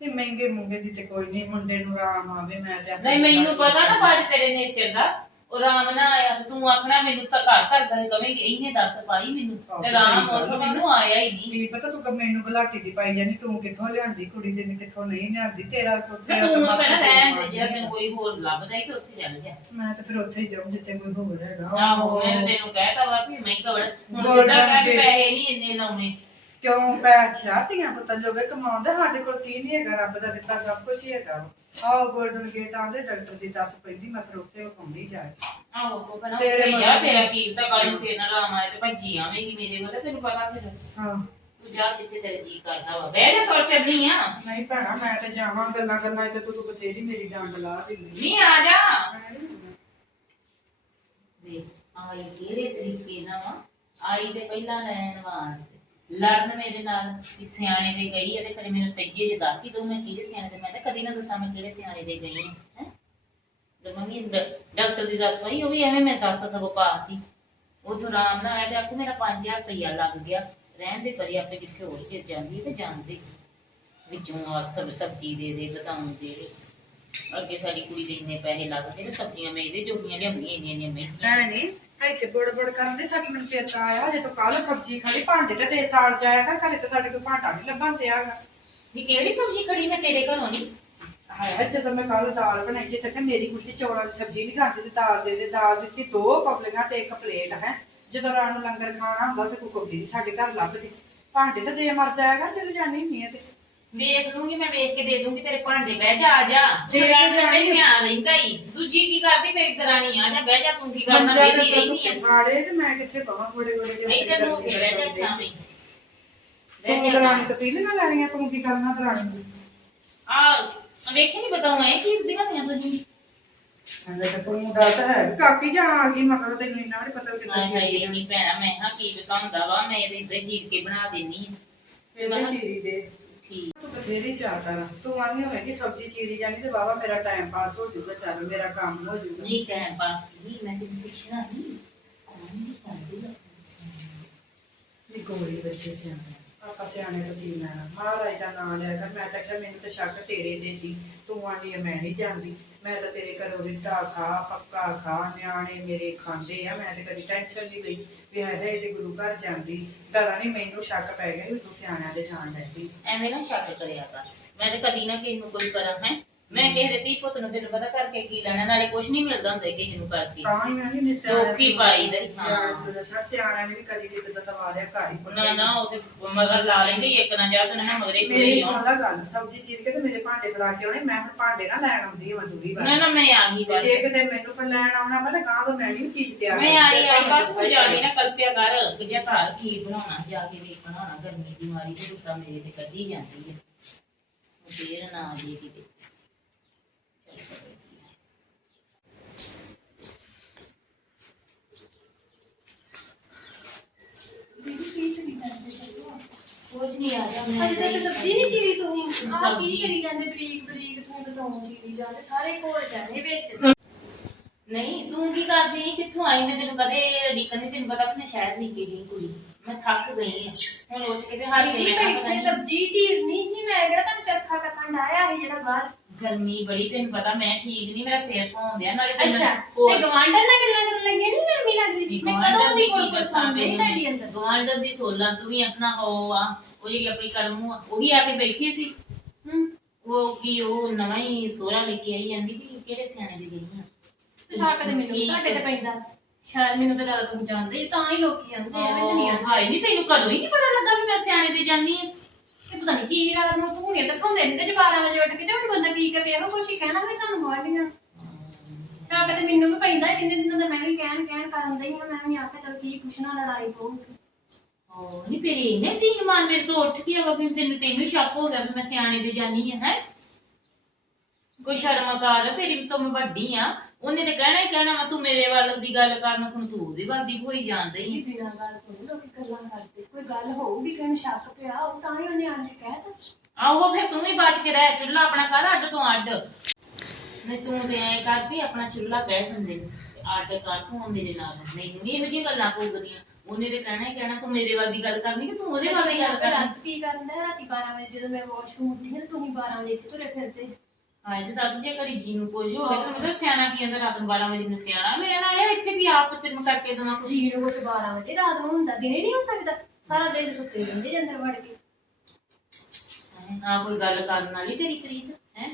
ਤੇ ਮਹਿੰਗੇ ਮੁੰਗੇ ਦੀ ਤੇ ਕੋਈ ਨਹੀਂ ਮੁੰਡੇ ਨੂੰ ਆਰਾਮ ਆਵੇ ਮੈਂ ਤੇ ਨਹੀਂ ਮੈਨੂੰ ਪਤਾ ਨਾ ਬਾਜ ਤੇਰੇ ਨੇਚਰ ਦਾ। ਉਹ ਰਾਮ ਨਾ ਆਇਆ ਤੇ ਤੂੰ ਆਖਣਾ ਮੈਨੂੰ ਤਾਂ ਘਰ ਘਰ ਗੱਲ ਕਵੇਂਗੀ ਇਹਨੇ ਦੱਸ ਪਾਈ ਮੈਨੂੰ। ਤੇ ਰਾਮ ਉਹ ਮੈਨੂੰ ਆਇਆ ਹੀ ਨਹੀਂ। ਕੀ ਪਤਾ ਤੂੰ ਕਿ ਮੈਨੂੰ ਗਲਾਟੀ ਦੀ ਪਾਈ ਜਾਨੀ ਤੂੰ ਕਿੱਥੋਂ ਲਿਆਂਦੀ ਕੁੜੀ ਤੇ ਕਿੱਥੋਂ ਨਹੀਂ ਲਿਆਂਦੀ ਤੇਰਾ ਤੇ ਤੂੰ ਤਾਂ ਪਹਿਲਾਂ ਰਹਿਣ ਦੇ ਜਿਹੜਾ ਤੈਨੂੰ ਕੋਈ ਹੋਰ ਲੱਭਦਾ ਹੀ ਤੇ ਉੱਥੇ ਚੱਲ ਜਾ। ਮੈਂ ਤਾਂ ਫਿਰ ਉੱਥੇ ਜਾਊਂ ਜਿੱਥੇ ਕੋਈ ਹੋਰ ਹੈਗਾ। ਆਹੋ ਮੈਂ ਤੈਨੂੰ ਕਹਿਤਾ ਵਾ ਵੀ ਮਹਿੰਗਾ ਬੜਾ ਹੁਣ ਸਿੱਧਾ ਕਹਿ। ਪੈਸੇ ਨਹੀਂ ਇੰਨੇ ਲਾਉਣੇ। ਕਿਉਂ ਪੈ ਅੱਛਾ ਧੀਆਂ ਪੁੱਤਾਂ ਜੋਗੇ ਕਮਾਉਂਦੇ ਸਾਡੇ ਕੋਲ ਕੀ ਨਹੀਂ ਹੈਗਾ? ਰੱਬ ਦਾ ਦਿੱਤਾ ਸਭ ਕੁਝ ਹੀ ਹੈਗਾ ਆਹ ਗੋਲਡਨ ਗੇਟ ਆਉਂਦੇ ਡਾਕਟਰ ਦੀ ਦੱਸ ਪੈਂਦੀ ਮੈਂ ਫਿਰ ਉੱਥੇ ਪਾਉਂਦੀ ਜਾ। ਆਹੋ ਤੂੰ ਪਹਿਲਾਂ ਤੇਰੇ ਤੇਰੇ ਮਗਰ ਯਾਰ ਤੇਰਾ ਕੀ ਤਾਂ ਕੱਲ ਨੂੰ ਫੇਰ ਨਾ ਰਾਮ ਆਏ ਤੇ ਭੱਜੀ ਆਵੇਂਗੀ ਮੇਰੇ ਵੱਲ ਤੈਨੂੰ ਪਤਾ ਫਿਰ। ਹਾਂ। ਤੂੰ ਜਾ ਜਿੱਥੇ ਤੇਰਾ ਜੀ ਕਰਦਾ ਵਾ। ਬਹਿ ਜਾ ਸੋਚ ਚੱਲਨੀ ਆ। ਨਹੀਂ ਭੈਣਾ ਮੈਂ ਤੇ ਜਾਵਾਂ ਗੱਲਾਂ ਗੱਲਾਂ ਤੇ ਤੂੰ ਬਥੇਰੀ ਮੇਰੀ ਡਾਂਡ ਲਾ ਦਿੰਦੀ। ਨਹੀਂ ਆ ਜਾ। ਮੈਂ ਨੀ ਜਾਣਾ। ਵੇਖ ਆਈ ਕਿਹੜੇ ਤਰੀਕੇ ਨਾਲ ਵਾ? ਆਈ ਤੇ ਪਹਿਲਾਂ ਲੈਣ ਵਾਸਤੇ। ਲੜਨ ਮੇਰੇ ਨਾਲ ਵੀ ਸਿਆਣੇ ਦੇ ਗਈ ਅਤੇ ਕਦੇ ਮੈਨੂੰ ਸੱਜੇ ਜੇ ਦੱਸ ਹੀ ਦੋ ਮੈਂ ਕਿਹਦੇ ਸਿਆਣੇ ਦੇ, ਮੈਂ ਤਾਂ ਕਦੀ ਨਾ ਦੱਸਾਂ ਮੈਂ ਕਿਹੜੇ ਸਿਆਣੇ ਦੇ ਗਈ ਹਾਂ, ਹੈ? ਤੇ ਮੰਮੀ ਡ- ਡਾਕਟਰ ਦੀ ਦੱਸ ਪਈ, ਉਹ ਵੀ ਐਵੇਂ ਮੈਂ ਦੱਸ ਸਗੋਂ ਪਾਤੀ। ਉਥੋਂ ਆਰਾਮ ਨਾਲ ਆਇਆ ਤੇ ਆਖੂ ਮੇਰਾ 5000 ਰੁਪਇਆ ਲੱਗ ਗਿਆ। ਰਹਿਣ ਦੇ ਪਰੀ ਆਪੇ ਕਿੱਥੇ ਹੋਰ ਫਿਰ ਜਾਂਦੀ ਤੇ ਜਾਂਦੇ। ਵਿੱਚੋਂ ਆ ਸਬ ਸਬਜ਼ੀ ਦੇ ਦੇ ਬਤਾਉਂ ਦੇ ਅੱਗੇ ਸਾਡੀ ਕੁੜੀ ਦੇ ਇੰਨੇ ਪੈਸੇ ਲੱਗਦੇ ਨੇ ਸਬਜ਼ੀਆਂ ਮੈਂ ਇਹਦੇ ਜੋਗੀਆਂ ਲਿਆਉਂਦੀਆਂ ਇੰਨੀਆਂ ਇੰਨੀਆਂ ਮਹਿੰਗੀਆਂ। ਐ ਇੱਥੇ ਬੜ ਬੜ ਕਰਨ ਦੇ ਸੱਚ ਮੈਨੂੰ ਚੇਤਾ ਆਇਆ ਜੇ ਤੂੰ ਕੱਲ ਸਬਜ਼ੀ ਖਾਲੀ ਭਾਂਡੇ ਤੇ ਦੇ ਸਾੜ ਜਾਇਆ ਕਰ ਘਰੇ ਤੇ ਸਾਡੇ ਕੋਈ ਭਾਂਡਾ ਨਹੀਂ ਲੱਭਣ ਤੇ ਆਗਾ ਵੀ ਕਿਹੜੀ ਸਬਜ਼ੀ ਖੜੀ ਮੈਂ ਤੇਰੇ ਘਰੋਂ ਨਹੀਂ ਹਾਏ ਜਦੋਂ ਮੈਂ ਕੱਲ ਦਾਲ ਬਣਾਈ ਸੀ ਤੇ ਕਿ ਮੇਰੀ ਕੁੜੀ ਚੌਲਾਂ ਦੀ ਸਬਜ਼ੀ ਨਹੀਂ ਖਾਂਦੀ ਤੇ ਦਾਲ ਦੇ ਦੇ ਦਾਲ ਦਿੱਤੀ ਦੋ ਕਪਲੀਆਂ ਤੇ ਇੱਕ ਪਲੇਟ ਹੈ। ਜਦੋਂ ਰਾਤ ਨੂੰ ਲੰਗਰ ਖਾਣਾ ਹੁੰਦਾ ਤੇ ਕੋਈ ਨਹੀਂ ਸਾਡੇ ਘਰ ਲੱਭਦੀ। ਭਾਂਡੇ ਤਾਂ ਦੇ ਮਰ ਜਾਏਗਾ ਚਲ ਜਾਣੀ ਹੁੰਦੀ ਹੈ ਤੇ। ਵੇਖ ਲੂੰਗੀ ਮੈਂ ਵੇਖ ਕੇ ਦੇ ਦੂੰਗੀ ਤੇਰੇ ਭਾਂਡੇ ਬਹਿ ਜਾ ਆ ਜਾ। ਦੇ ਤੂੰ ਕੇ ਰਹਿਣ ਦੇ ਜਾਣੀ ਆ। ਧਿਆਨ ਲੈਂਦਾ ਹੀ ਦੂਜੀ ਕੀ ਕਰਦੀ ਮੇਰੀ ਦਰਾਣੀ ਆ ਜਾ ਬਹਿ ਜਾ ਤੂੰ ਕੀ ਕਰਨਾ ਮੰਜਾ ਵੇਖੀ ਤੇ ਰਹਿਨੀ ਆ। ਸਾੜੇ ਤੇ ਮੈਂ ਕਿੱਥੇ ਪਵਾਂ ਥੋੜੇ ਥੋੜੇ ਜਿਹੇ ਇੱਧਰ ਨੂੰ ਹੋ ਕੇ ਬਹਿ ਜਾ ਸ਼ਾਮੀ। ਤੂੰ ਬਹਿ ਜਾ ਦਰਾਣੀ ਤੇ ਪੀਲੀਆਂ ਲੈਣੀਆਂ ਤੂੰ ਕੀ ਕਰਨਾ ਦਰਾਣੀ ਦੀ? ਆ ਵੇਖੀ ਨਹੀਂ ਬਤਾਉਂ ਐ ਕੀ ਦੀਆਂ ਨਹੀਂ ਤੁਸੀਂ ਕਹਿੰਦਾ ਤੇ ਤੂੰ ਦੱਸ ਹੈ ਕਾਕੀ ਜਾਂ ਆ ਗਈ ਮਗਰ ਤੈਨੂੰ ਇੰਨਾ ਨਹੀਂ ਪਤਾ ਕਿੱਦਾਂ ਹਾਏ ਹਾਏ ਨਹੀਂ ਭੈਣਾ ਮੈਂ ਹਾਂ ਕੀ ਬਤਾਉਂਦਾ ਵਾ ਮੈਂ ਇਹਦੇ ਇੱਧਰ ਚੀਰ ਕੇ ਬਣਾ ਦੇਣੀ ਆ। ਇਹਦੇ ਚੀਰੀ ਦੇ। ਠੀਕ ਤੂੰ ਬਥੇਰੀ ਚਾਹਤਾ ਨਾ ਤੂੰ ਆਨੀ ਹੋਏ ਕਿ ਸਬਜ਼ੀ ਚੀਰੀ ਜਾਣੀ ਤੇ ਬਾਬਾ ਮੇਰਾ ਟਾਈਮ ਪਾਸ ਹੋ ਜਾਊਗਾ ਚੱਲ ਮੇਰਾ ਕੰਮ ਹੋ ਜਾਊਗਾ। ਨਹੀਂ ਟਾਈਮ ਪਾਸ ਨਹੀਂ ਮੈਂ ਤੈਨੂੰ ਪੁੱਛਣਾ ਨਹੀਂ ਕੌਣ ਨਹੀਂ ਕਰਦੀ ਨੀ ਗੋਰੀ ਬੱਚੇ ਸਿਆਣੇ। ਆਪਾਂ ਸਿਆਣੇ ਤੋਂ ਕੀ ਲੈਣਾ। ਮਹਾਰਾਜ ਦਾ ਨਾਮ ਲਿਆ ਕਰ ਮੈਂ ਤਾਂ ਕਿਹਾ ਮੈਨੂੰ ਤਾਂ ਸ਼ੱਕ ਤੇਰੇ ਤੇ ਸੀ। ਤੂੰ ਆਨੀ ਆ, ਮੈਂ ਨਹੀਂ ਜਾਂਦੀ। ਮੈਂ ਤਾਂ ਤੇਰੇ ਘਰੋਂ ਰਿੱਟਾ ਖਾ ਪੱਕਾ ਖਾ ਨਿਆਣੇ ਮੇਰੇ ਖਾਂਦੇ ਆ। ਮੈਂ ਤੇ ਕਦੀ ਟੈਨਸ਼ਨ ਨਹੀਂ ਲਈ ਵੀ ਹੈ ਇਹਦੇ ਗੁਰੂ ਘਰ ਜਾਂਦੀ। ਪਤਾ ਨਹੀਂ ਮੈਨੂੰ ਸ਼ੱਕ ਪੈ ਗਿਆ ਵੀ ਤੂੰ ਸਿਆਣਿਆਂ ਦੇ ਜਾਣ ਲੱਗੀ ਐਵੇਂ ਨਾ ਸ਼ੱਕ ਕਰਿਆ ਕਰ। ਮੈਂ ਤੇ ਕਦੀ ਨਾ ਕਿਸੇ ਨੂੰ ਕੋਈ ਕਰਾਂ ਹੈ। ਮੈਂ ਕਿਸੇ ਦੇ ਧੀ ਪੁੱਤ ਨੂੰ ਤੈਨੂੰ ਪਤਾ ਕਰਕੇ ਕੀ ਲੈਣਾ ਨਾਲੇ ਕੁਝ ਨਹੀਂ ਮਿਲਦਾ ਹੁੰਦਾ ਕਿਸੇ ਨੂੰ ਕਰਕੇ ਤਾਂ ਹੀ ਮੈਂ ਨਹੀਂ ਸਿਆਣਾ ਲੋਕੀ ਪਾਈ ਦਾ ਹੀ, ਹਾਂ। ਹਾਂ ਸਿਆਣਿਆਂ ਨੇ ਵੀ ਕਦੀ ਕਿਸੇ ਦਾ ਸਵਾਰਿਆ ਘਰ ਹੀ ਨਾ ਨਾ ਉਹ ਤੇ ਮਗਰ ਲਾ ਲੈਂਦੇ ਇੱਕ ਨਾ ਜਾ ਤੇ ਨਾ ਮਗਰੇ ਮੇਰੀ ਪੂਰੀ ਸੁਣ ਲੈ ਗੱਲ ਸਬਜ਼ੀ ਚੀਰ ਕੇ ਤੇ ਮੇਰੇ ਭਾਂਡੇ ਬੁਲਾ ਕੇ ਆਉਣੇ ਮੈਂ ਹੁਣ ਭਾਂਡੇ ਨਾ ਲੈਣ ਆਉਂਦੀ ਹਾਂ ਮਧੂਰੀ ਨਾ ਵਾਰ ਨਾ ਮੈਂ ਆ ਗਈ ਬਸ। ਜੇ ਕਿਤੇ ਮੈਨੂੰ ਕੋਈ ਲੈਣ ਆਉਣਾ ਮੈਂ ਤਾਂ ਗਾਂ ਤੋਂ ਮੈਂ ਨਹੀਂ ਚੀਜ਼ ਤਿਆਰ ਮੈਂ ਆਈ ਆਈ ਬਸ ਤੂੰ ਜਾ ਕੇ ਨਾ ਕਲਪਿਆ ਕਰ ਕਿ ਜੇ ਘਰ ਖੀਰ ਬਣਾਉਣਾ ਜਾ ਕੇ ਵੇਖ ਬਣਾਉਣਾ ਗਰਮੀ ਦੀ ਮਾਰੀ ਤੇ ਗੁੱਸਾ ਮੇਰੇ ਤੇ ਕੱਢੀ ਜਾਂਦੀ ਹੈ। ਉਹ ਫੇਰ ਨਾ ਆ ਜੇ ਕਿਤੇ ਕੁਝ ਨਹੀਂ ਆ ਮੈਂ ਅਜੇ ਤੱਕ ਸਬਜ਼ੀ ਨਹੀਂ ਚੀਰੀ ਤੁਸੀਂ ਸਬਜ਼ੀ। ਕੀ ਕਰੀ ਜਾਂਦੇ ਬਰੀਕ ਬਰੀਕ ਤੂੰ ਬਤਾਉਂ ਚੀਰੀ ਜਾਂਦੇ ਸਾਰੇ ਘੋਲ ਜਾਂਦੇ ਵਿੱਚ। ਨਹੀਂ ਤੂੰ ਕੀ ਕਰਦੀ? ਕਿੱਥੋਂ ਆਈ ਮੈਂ ਤੈਨੂੰ ਕਦੇ ਡੀਕਨ ਦੀ ਤੈਨੂੰ ਪਤਾ ਮੈਂ ਸ਼ਹਿਰ ਨਹੀਂ ਗਈ ਕੁੜੀ। ਮੈਂ ਥੱਕ ਗਈ ਆ। ਹੁਣ ਉੱਠ ਕੇ ਹਾਲ ਕੇ ਨਹੀਂ ਮੈਂ ਨਹੀਂ ਸਬਜ਼ੀ ਚੀਰਨੀ ਸੀ ਮੈਂ ਕਿਹੜਾ ਤੁਹਾਨੂੰ ਚਰਖਾ ਕੱਟਣ ਡਾਇਆ ਸੀ ਜਿਹੜਾ ਬਾਹਰ। ਗਰਮੀ ਬੜੀ ਤੈਨੂੰ ਪਤਾ ਮੈਂ ਠੀਕ ਨਹੀਂ ਮੇਰਾ ਸਿਰ ਧੋਂਦਿਆ ਨਾਲੇ ਅੱਛਾ ਹੋਰ ਤੇ ਗਵਾਂਢਣ ਨਾਲ ਗੱਲਾਂ ਕਰਨ ਲੱਗੇ ਨਹੀਂ ਗਰਮੀ ਲੱਗਦੀ? ਮੈਂ ਕਦੋਂ ਦੀ ਕੋਲ ਕੋਲ ਸੁਣਦੀ ਤੁਹਾਡੀ ਅੰਦਰ? ਗਵਾਂਢ ਦੀ ਸੋਲਾਂ ਤੂੰ ਵੀ ਆਪਣਾ ਹੋ ਆ ਉਹ ਜਿਹੜੀ ਆਪਣੀ ਕਰਮੂ ਆ ਉਹੀ ਆ ਕੇ ਬੈਠੀ ਸੀ। ਹੂੰ। ਉਹ ਕੀ ਉਹ ਨਵਾਂ ਹੀ ਸੋਹਰਾ ਲੈ ਕੇ ਆਈ ਜਾਂਦੀ ਵੀ ਕਿਹੜੇ ਸਿਆਣੇ ਦੀ ਗਈ ਆ? ਤੇ ਸ਼ਾਕ ਤੇ ਮੈਨੂੰ ਠੀਕ। ਤੁਹਾਡੇ ਤੇ ਪੈਂਦਾ। ਸ਼ਾਇਦ ਮੈਨੂੰ ਤਾਂ ਜ਼ਿਆਦਾ ਤੁਸੀਂ ਜਾਣਦੇ ਹੀ, ਤਾਂ ਹੀ ਲੋਕੀ ਆਂਦੇ ਐਵੇਂ ਦੁਨੀਆ ਹਾਏ ਨਹੀਂ ਤੈਨੂੰ ਕਦੋਂ ਹੀ ਨਹੀਂ ਪਤਾ ਲੱਗਾ ਵੀ ਮੈਂ ਸਿਆਣੇ ਦੇ ਜਾਂਦੀ ਆ? ਤੇ ਪਤਾ ਨਹੀਂ ਕੀ ਰਾਤ ਨੂੰ ਤੂੰ ਨਹੀਂ ਤਾਂ ਤੇ 12 ਵਜੇ ਉੱਠ ਕੇ ਤੇ ਹੁਣ ਬੰਦਾ ਕੀ ਕਰੇ ਇਹੋ ਕੁਛ ਹੀ ਕਹਿਣਾ ਵੀ ਤੁਹਾਨੂੰ ਗਵਾਂਢੀਆਂ ਸ਼ਾਕ ਤੇ ਮੈਨੂੰ ਵੀ ਪੈਂਦਾ ਕਿੰਨੇ ਦਿਨਾਂ ਦਾ ਮੈਂ ਵੀ ਕਹਿਣ ਕਹਿਣ ਕਰਨ ਦਈ ਹਾਂ, ਮੈਂ ਵੀ ਆਖਿਆ ਚਲ ਕੀ ਪੁੱਛਣਾ, ਲੜਾਈ ਪਊਗੀ। ਉਹ ਨਹੀਂ ਤੇਰੀ ਇੰਨੇ ਤੀ ਮਾਨ ਮੇਰੇ ਤੋਂ ਉੱਠ ਕੇ ਆ ਵੀ ਤੈਨੂੰ ਤੈਨੂੰ ਸ਼ੱਕ ਹੋ ਗਿਆ ਵੀ ਮੈਂ ਸਿਆਣੇ ਦੇ ਜਾਨੀ ਆ, ਹੈ? ਕੋਈ ਸ਼ਰਮ ਕਰ ਤੇਰੀ ਤੋਂ ਮੈਂ ਵੱਡੀ ਆ। ਉਹਨੇ ਤੇ ਕਹਿਣਾ ਹੀ ਕਹਿਣਾ ਵਾ ਤੂੰ ਮੇਰੇ ਵੱਲ ਦੀ ਗੱਲ ਕਰਨ ਹੁਣ ਤੂੰ ਉਹਦੇ ਵੱਲ ਦੀ ਹੋਈ ਜਾਂਦੀ ਇਹ ਬਿਨਾਂ ਗੱਲ ਤੋਂ ਲੋਕੀ ਗੱਲਾਂ ਕਰਦੇ। ਕੋਈ ਗੱਲ ਹੋਊਗੀ ਕਿ ਸ਼ੱਕ ਪਿਆ ਉਹ ਤਾਂ ਹੀ ਉਹਨੇ ਆਣ ਕੇ ਕਹਿਤਾ ਆਹੋ ਫਿਰ ਤੂੰ ਵੀ ਬਚ ਕੇ ਰਹਿ ਚੁੱਲਾ ਆਪਣਾ ਕਰ ਅੱਡ ਤੋਂ ਅੱਡ। ਨਹੀਂ ਤੂੰ ਤੇ ਐ ਕਰਦੀ ਆਪਣਾ ਚੁੱਲਾ ਕਹਿ ਦਿੰਦੇ ਨੇ ਅੱਡ ਕਰ ਤੂੰ ਮੇਰੇ ਨਾਲ ਮੈਨੂੰ ਨਹੀਂ ਇਹੋ ਜਿਹੀਆਂ ਗੱਲਾਂ ਪਊਗਦੀਆਂ ਉਹਨੇ ਤੇ ਕਹਿਣਾ ਹੀ ਕਹਿਣਾ ਤੂੰ ਮੇਰੇ ਵੱਲ ਦੀ ਗੱਲ ਕਰਨੀ ਕਿ ਤੂੰ ਉਹਦੇ ਵੱਲ ਦੀ ਗੱਲ ਕਰਨੀ? ਰਾਤ ਕੀ ਕਰਦਾ ਰਾਤੀ 12 ਵਜੇ ਜਦੋਂ ਮੈਂ ਵਾਸ਼ਰੂਮ ਉੱਠੀ ਤੇ ਤੁਸੀਂ 12 ਵਜੇ ਇੱਥੇ ਤੁਰੇ ਫਿਰਦੇ। ਹਾਂ ਤੇ ਦੱਸ ਜੇ ਘੜੀ ਜੀ ਨੂੰ ਕੁਝ ਹੋ। ਗਿਆ ਤਾਂ ਮਤਲਬ ਸਿਆਣਾ ਕੀ ਅੰਦਰ ਰਾਤ ਨੂੰ 12 ਵਜੇ ਨੂੰ ਸਿਆਣਾ? ਮੈਂ ਆਇਆ ਇੱਥੇ ਵੀ ਆਪ ਤੈਨੂੰ ਕਰਕੇ ਦਵਾਂ ਕੁਝ ਜੀ ਨੂੰ ਕੁਛ 12 ਵਜੇ ਰਾਤ ਨੂੰ ਹੁੰਦਾ ਦਿਨੇ ਨਹੀਂ ਹੋ ਸਕਦਾ? ਸਾਰਾ ਦਿਨ ਸੁੱਤੇ ਰਹਿੰਦੇ ਜੇ ਅੰਦਰ ਵੜ ਕੇ। ਹਾਂ ਕੋਈ ਗੱਲ ਕਰਨ ਵਾਲੀ ਤੇਰੀ ਪ੍ਰੀਤ ਹੈ?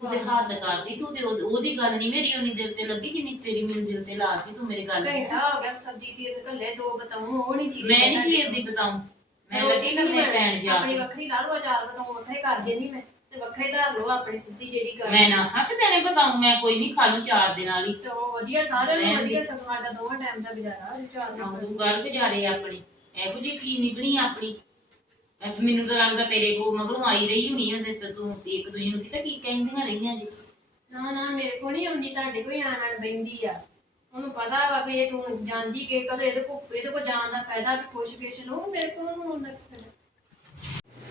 ਤੂੰ ਤੇ ਹੱਦ ਕਰਦੀ ਤੂੰ ਤੇ ਉਹਦੀ ਉਹਦੀ ਗੱਲ ਨਹੀਂ ਮੇਰੀ ਉਨੀ ਦਿਲ ਤੇ ਲੱਗੀ ਜਿੰਨੀ ਤੇਰੀ ਮੈਨੂੰ ਦਿਲ ਤੇ ਲਾਤੀ ਤੂੰ ਮੇਰੀ ਗੱਲ ਘੰਟਾ ਹੋ ਗਿਆ ਸਬਜ਼ੀ ਚੀਰ ਕੱਲੇ ਦੋ ਬਤਾਉ ਉਹ ਨਹੀਂ ਚੀਰ ਮੈਂ ਨਹੀਂ ਚੀਰਦੀ ਬਤਾਉਂ ਮੈਂ ਲੱਗੀ ਕਰਨੇ ਪੈਣ ਜਾ ਆਪਣੀ ਵੱਖਰੀ ਲਾ ਲਓ ਅਚਾਰ ਬਤਾਉ ਵੱਖਰੇ ਕਰ ਦੇਣੀ ਮੈਂ। ਤੇ ਵੱਖਰੇ ਧਰ ਲਓ ਆਪਣੀ ਸਬਜ਼ੀ ਜਿਹੜੀ ਕਰ ਮੈਂ ਨਾ ਸੱਚ ਦੇਣੇ ਬਤਾਉਂ ਮੈਂ ਕੋਈ ਨਹੀਂ ਖਾ ਲੂੰ ਚਾਰ ਦੇ ਨਾਲ ਹੀ। ਤੇ ਉਹ ਵਧੀਆ ਸਾਰਿਆਂ ਨੂੰ ਰਹਿਣ ਦੇ। ਵਧੀਆ ਸਗੋਂ ਸਾਡਾ ਦੋਵਾਂ ਟਾਈਮ ਦਾ ਗੁਜ਼ਾਰਾ ਹੋ ਚਾਰ ਹਾਂ, ਨਾਲ ਤੂੰ ਕਰ ਗੁਜ਼ਾਰੇ ਆਪਣੀ ਇਹੋ ਜਿਹੀ ਕੀ ਨਿਭਣੀ ਆਪਣੀ। ਐ ਤੇ ਮੈਨੂੰ ਤਾਂ ਲੱਗਦਾ ਤੇਰੇ ਕੋ ਮਗਰੋਂ ਆਈ ਰਹੀ ਹੋਣੀ ਆ ਤੇ ਤੂੰ ਇੱਕ ਦੂਜੀ ਨੂੰ ਕਿਤੇ ਕੀ ਕਹਿੰਦੀਆਂ ਰਹੀਆਂ ਜੀ। ਨਾ ਨਾ ਮੇਰੇ ਕੋ ਨਹੀਂ ਆਉਂਦੀ ਤੁਹਾਡੇ ਕੋਈ ਆਣ ਆਣ ਬੈਂਦੀ ਆ। ਉਹਨੂੰ ਪਤਾ ਵਾ ਵੀ ਇਹ ਤੂੰ ਜਾਂਦੀ ਕਿ ਕਦੇ ਇਹਦੇ ਕੋ ਇਹਦੇ ਕੋ ਜਾਣ ਦਾ ਫਾਇਦਾ ਵੀ ਖੁਸ਼ ਖੁਸ਼ ਲਊ ਮੇਰੇ ਕੋ ਉਹਨੂੰ ਫਾਇਦਾ